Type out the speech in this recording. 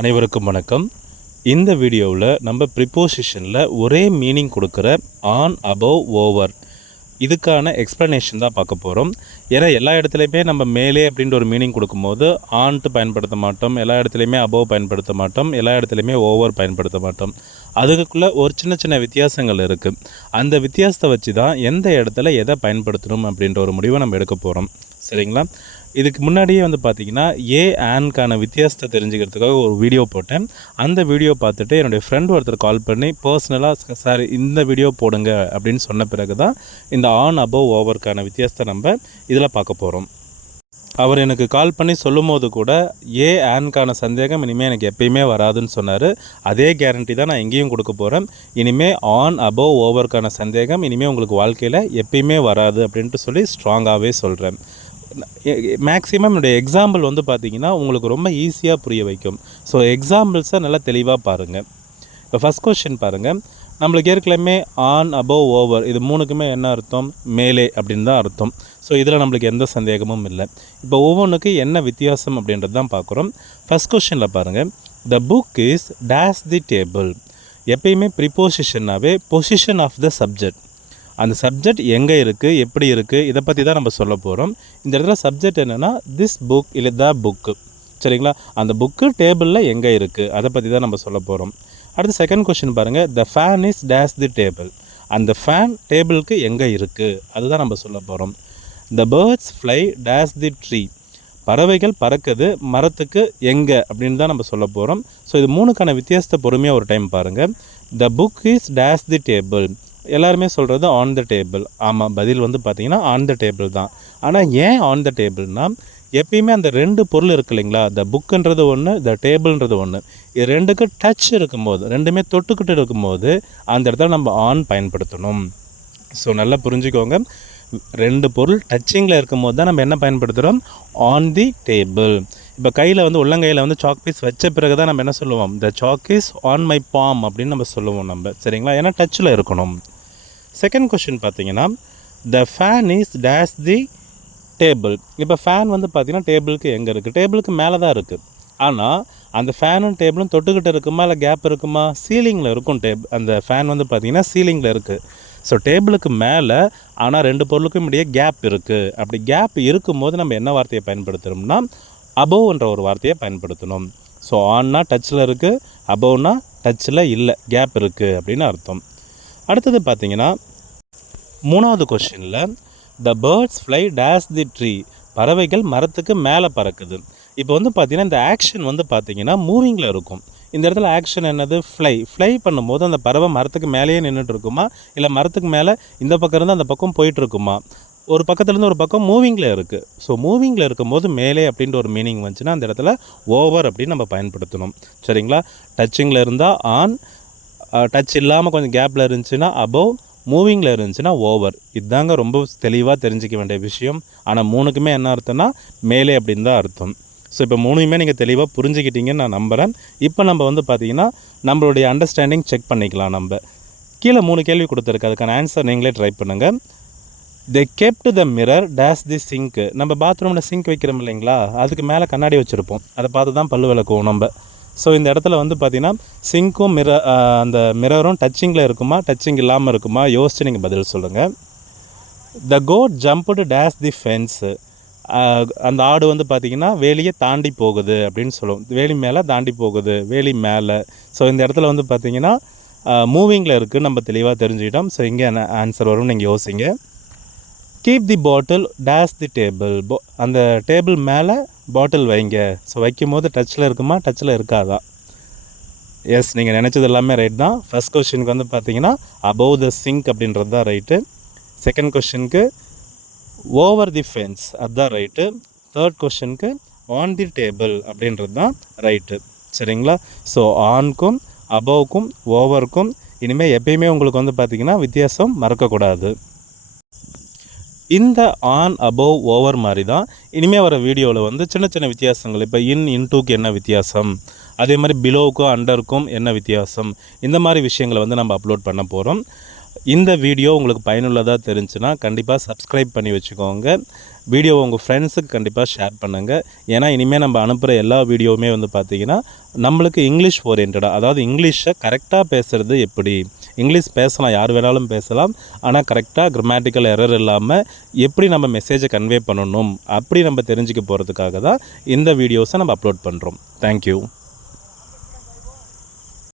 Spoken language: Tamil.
அனைவருக்கும் வணக்கம். இந்த வீடியோவில் நம்ம ப்ரிப்போசிஷனில் ஒரே மீனிங் கொடுக்குற ஆன், அபவ், ஓவர் இதுக்கான எக்ஸ்ப்ளனேஷன் தான் பார்க்க போகிறோம். ஏன்னா எல்லா இடத்துலையுமே நம்ம மேலே அப்படின்ற ஒரு மீனிங் கொடுக்கும்போது ஆன்ட்டு பயன்படுத்த மாட்டோம், எல்லா இடத்துலையுமே அபவ் பயன்படுத்த மாட்டோம், எல்லா இடத்துலையுமே ஓவர் பயன்படுத்த மாட்டோம். அதுக்குள்ளே ஒரு சின்ன சின்ன வித்தியாசங்கள் இருக்குது. அந்த வித்தியாசத்தை வச்சு தான் எந்த இடத்துல எதை பயன்படுத்தணும் அப்படின்ற ஒரு முடிவை நம்ம எடுக்க போகிறோம். சரிங்களா? இதுக்கு முன்னாடியே பார்த்திங்கன்னா ஆன்கான வித்தியாசத்தை தெரிஞ்சுக்கிறதுக்காக ஒரு வீடியோ போட்டேன். அந்த வீடியோ பார்த்துட்டு என்னுடைய ஃப்ரெண்ட் ஒருத்தர் கால் பண்ணி பர்சனலாக சார் இந்த வீடியோ போடுங்க அப்படின்னு சொன்ன பிறகு தான் இந்த ஆன், அபவ், ஓவருக்கான வித்தியாசத்தை நம்ம இதில் பார்க்க போகிறோம். அவர் எனக்கு கால் பண்ணி சொல்லும் போது கூட ஆன்கான சந்தேகம் இனிமேல் எனக்கு எப்பயுமே வராதுன்னு சொன்னார். அதே கேரண்டி தான் நான் எங்கேயும் கொடுக்க போகிறேன். இனிமேல் ஆன், அபவ், ஓவருக்கான சந்தேகம் இனிமேல் உங்களுக்கு வாழ்க்கையில் எப்பயுமே வராது அப்படின்ட்டு சொல்லி ஸ்ட்ராங்காகவே சொல்கிறேன். மேக்ஸிமம் என்னுடைய எக்ஸாம்பிள் பார்த்திங்கன்னா உங்களுக்கு ரொம்ப ஈஸியாக புரிய வைக்கும். ஸோ எக்ஸாம்பிள்ஸை நல்லா தெளிவாக பாருங்கள். இப்போ ஃபஸ்ட் கொஸ்டின் பாருங்கள். நம்மளுக்கு ஏற்கனவே ஆன், அபவ், ஓவர் இது மூணுக்குமே என்ன அர்த்தம்? மேலே அப்படின்னு தான் அர்த்தம். ஸோ இதில் நம்மளுக்கு எந்த சந்தேகமும் இல்லை. இப்போ ஒவ்வொன்றுக்கு என்ன வித்தியாசம் அப்படின்றது தான் பார்க்குறோம். ஃபஸ்ட் கொஸ்டினில் பாருங்கள். The book is dash the table. எப்பயுமே ப்ரிப்போசிஷன்னாவே பொசிஷன் ஆஃப் த சப்ஜெக்ட், அந்த சப்ஜெக்ட் எங்கே இருக்குது, எப்படி இருக்குது, இதை பற்றி தான் நம்ம சொல்ல போகிறோம். இந்த இடத்துல சப்ஜெக்ட் என்னென்னா திஸ் புக் இல்லை த புக்கு. சரிங்களா? அந்த புக்கு டேபிளில் எங்கே இருக்குது அதை பற்றி தான் நம்ம சொல்ல போகிறோம். அடுத்து செகண்ட் கொஸ்டின் பாருங்கள். The fan is dash the table. அந்த ஃபேன் டேபிளுக்கு எங்கே இருக்குது அதுதான் நம்ம சொல்ல போகிறோம். த பேர்ட்ஸ் ஃப்ளை டேஷ் தி ட்ரீ. பறவைகள் பறக்குது மரத்துக்கு எங்கே அப்படின்னு தான் நம்ம சொல்ல போகிறோம். ஸோ இது மூணுக்கான வித்தியாசத்தை பொறுமையாக ஒரு டைம் பாருங்கள். The book is dash the table. எல்லாருமே சொல்கிறது ஆன் த டேபிள். ஆமாம், பதில் பார்த்திங்கன்னா ஆன் த டேபிள் தான். ஆனால் ஏன் ஆன் த டேபிள்னால் எப்பயுமே அந்த ரெண்டு பொருள் இருக்குது இல்லைங்களா? த புக்குன்றது ஒன்று, த டேபிள்ன்றது ஒன்று. இது ரெண்டுக்கு டச் இருக்கும்போது, ரெண்டுமே தொட்டுக்கிட்டு இருக்கும்போது அந்த இடத்துல நம்ம ஆன் பயன்படுத்தணும். ஸோ நல்லா புரிஞ்சுக்கோங்க. ரெண்டு பொருள் டச்சிங்கில் இருக்கும்போது தான் நம்ம என்ன பயன்படுத்துகிறோம்? On the table. இப்போ கையில் உள்ளங்கையில் சாக் பீஸ் வச்ச பிறகு தான் நம்ம என்ன சொல்லுவோம்? The chalk is on my palm அப்படின்னு நம்ம சொல்லுவோம் நம்ம. சரிங்களா? ஏன்னா டச்சில் இருக்கணும். செகண்ட் கொஸ்டின் பார்த்தீங்கன்னா the fan is dash the table. இப்போ ஃபேன் பார்த்திங்கன்னா டேபிளுக்கு எங்கே இருக்குது? டேபிளுக்கு மேலே தான் இருக்குது. ஆனால் அந்த ஃபேனும் டேபிளும் தொட்டுக்கிட்டு இருக்குமா இல்லை கேப் இருக்குமா? சீலிங்கில் இருக்கும். அந்த ஃபேன் பார்த்திங்கன்னா சீலிங்கில் இருக்குது. ஸோ டேபிளுக்கு மேலே, ஆனால் ரெண்டு பொருளுக்கும் இடையே கேப் இருக்குது. அப்படி கேப் இருக்கும்போது நம்ம என்ன வார்த்தையை பயன்படுத்துகிறோம்னா அபவ்ன்ற ஒரு வார்த்தையை பயன்படுத்தணும். ஸோ ஆன்னா டச்சில் இருக்குது, அபவ்னா டச்சில் இல்லை, கேப் இருக்குது அப்படின்னு அர்த்தம். அடுத்தது பார்த்திங்கன்னா மூணாவது கொஸ்டினில் த பேர்ட்ஸ் ஃப்ளை டேஷ் தி ட்ரீ. பறவைகள் மரத்துக்கு மேலே பறக்குது. இப்போ பார்த்திங்கன்னா இந்த ஆக்ஷன் பார்த்திங்கன்னா மூவிங்கில் இருக்கும். இந்த இடத்துல ஆக்ஷன் என்னது? ஃப்ளை பண்ணும்போது அந்த பறவை மரத்துக்கு மேலேயே நின்றுட்டு இருக்குமா இல்லை மரத்துக்கு மேலே இந்த பக்கம் இருந்து அந்த பக்கம் போயிட்டுருக்குமா? ஒரு பக்கத்துலேருந்து ஒரு பக்கம் மூவிங்கில் இருக்குது. ஸோ மூவிங்கில் இருக்கும்போது மேலே அப்படின்ற ஒரு மீனிங் வந்துச்சுன்னா அந்த இடத்துல ஓவர் அப்படின்னு நம்ம பயன்படுத்தணும். சரிங்களா? டச்சிங்கில் இருந்தால் ஆன், டச் இல்லாமல் கொஞ்சம் கேப்பில் இருந்துச்சுன்னா அபவ், மூவிங்கில் இருந்துச்சுன்னா ஓவர். இதுதாங்க ரொம்ப தெளிவாக தெரிஞ்சிக்க வேண்டிய விஷயம். ஆனால் மூணுக்குமே என்ன அர்த்தம்னா மேலே அப்படின்னு தான் அர்த்தம். ஸோ இப்போ மூணுமே நீங்கள் தெளிவாக புரிஞ்சுக்கிட்டீங்கன்னு நான் நம்புகிறேன். இப்போ நம்ம பார்த்திங்கன்னா நம்மளுடைய அண்டர்ஸ்டாண்டிங் செக் பண்ணிக்கலாம். நம்ம கீழே 3 கேள்வி கொடுத்துருக்கு. அதுக்கான ஆன்சர் நீங்களே ட்ரை பண்ணுங்கள். They kept the mirror dash the sink. நம்ம பாத்ரூமில் சிங்க் வைக்கிறோம் இல்லைங்களா? அதுக்கு மேலே கண்ணாடி வச்சுருப்போம். அதை பார்த்து தான் பல்லு விளக்குவோம் நம்ம. ஸோ இந்த இடத்துல பார்த்திங்கன்னா சிங்க்கும் அந்த மிரரும் டச்சிங்கில் இருக்குமா டச்சிங் இல்லாமல் இருக்குமா யோசிச்சு நீங்கள் பதில் சொல்லுங்கள். த கோட் ஜம்ப்டு டேஷ் தி ஃபென்ஸு. அந்த ஆடு பார்த்திங்கன்னா வேலியை தாண்டி போகுது அப்படின்னு சொல்லுவோம். வேலி மேலே தாண்டி போகுது, வேலி மேலே. ஸோ இந்த இடத்துல பார்த்திங்கன்னா மூவிங்கில் இருக்குது, நம்ம தெளிவாக தெரிஞ்சுக்கிட்டோம். ஸோ இங்கே என்ன ஆன்சர் வரும்னு நீங்கள் யோசிங்க. Keep the bottle dash the table. அந்த டேபிள் மேலே பாட்டில் வைங்க. ஸோ வைக்கும் போது டச்சில் இருக்குமா டச்சில் இருக்காதா? எஸ், நீங்கள் நினச்சது எல்லாமே ரைட் தான். ஃபஸ்ட் கொஸ்டினுக்கு பார்த்திங்கன்னா அபவ் த சிங்க் அப்படின்றது தான் ரைட்டு. செகண்ட் கொஸ்டினுக்கு ஓவர் தி ஃபென்ஸ் அதுதான் ரைட்டு. தேர்ட் கொஸ்டினுக்கு ஆன் தி டேபிள் அப்படின்றது தான் ரைட்டு. சரிங்களா? ஸோ ஆன்க்கும் அபவ்க்கும் ஓவருக்கும் இனிமேல் எப்பயுமே உங்களுக்கு பார்த்திங்கன்னா வித்தியாசம் மறக்கக்கூடாது. இந்த ஆன், அபவ், ஓவர் மாதிரி தான் இனிமேல் வர வீடியோவில் சின்ன சின்ன வித்தியாசங்கள். இப்போ இன்டூக்கு என்ன வித்தியாசம், அதே மாதிரி பிலோவுக்கும் அண்டருக்கும் என்ன வித்தியாசம், இந்த மாதிரி விஷயங்களை நம்ம அப்லோட் பண்ண போகிறோம். இந்த வீடியோ உங்களுக்கு பயனுள்ளதாக தெரிஞ்சுன்னா கண்டிப்பாக சப்ஸ்கிரைப் பண்ணி வச்சுக்கோங்க. வீடியோவை உங்கள் ஃப்ரெண்ட்ஸுக்கு கண்டிப்பாக ஷேர் பண்ணுங்கள். ஏன்னா இனிமேல் நம்ம அனுப்புகிற எல்லா வீடியோவுமே வந்து பார்த்திங்கன்னா நம்மளுக்கு இங்கிலீஷ் ஓரியன்டாக, அதாவது இங்கிலீஷை கரெக்டாக பேசுகிறது எப்படி, இங்கிலீஷ் பேசலாம், யார் வேணாலும் பேசலாம், ஆனால் கரெக்டாக கிராமட்டிக்கல் எரர் இல்லாமல் எப்படி நம்ம மெசேஜை கன்வே பண்ணணும் அப்படி நம்ம தெரிஞ்சுக்க போகிறதுக்காக தான் இந்த வீடியோஸை நம்ம அப்லோட் பண்ணுறோம். தேங்க்யூ.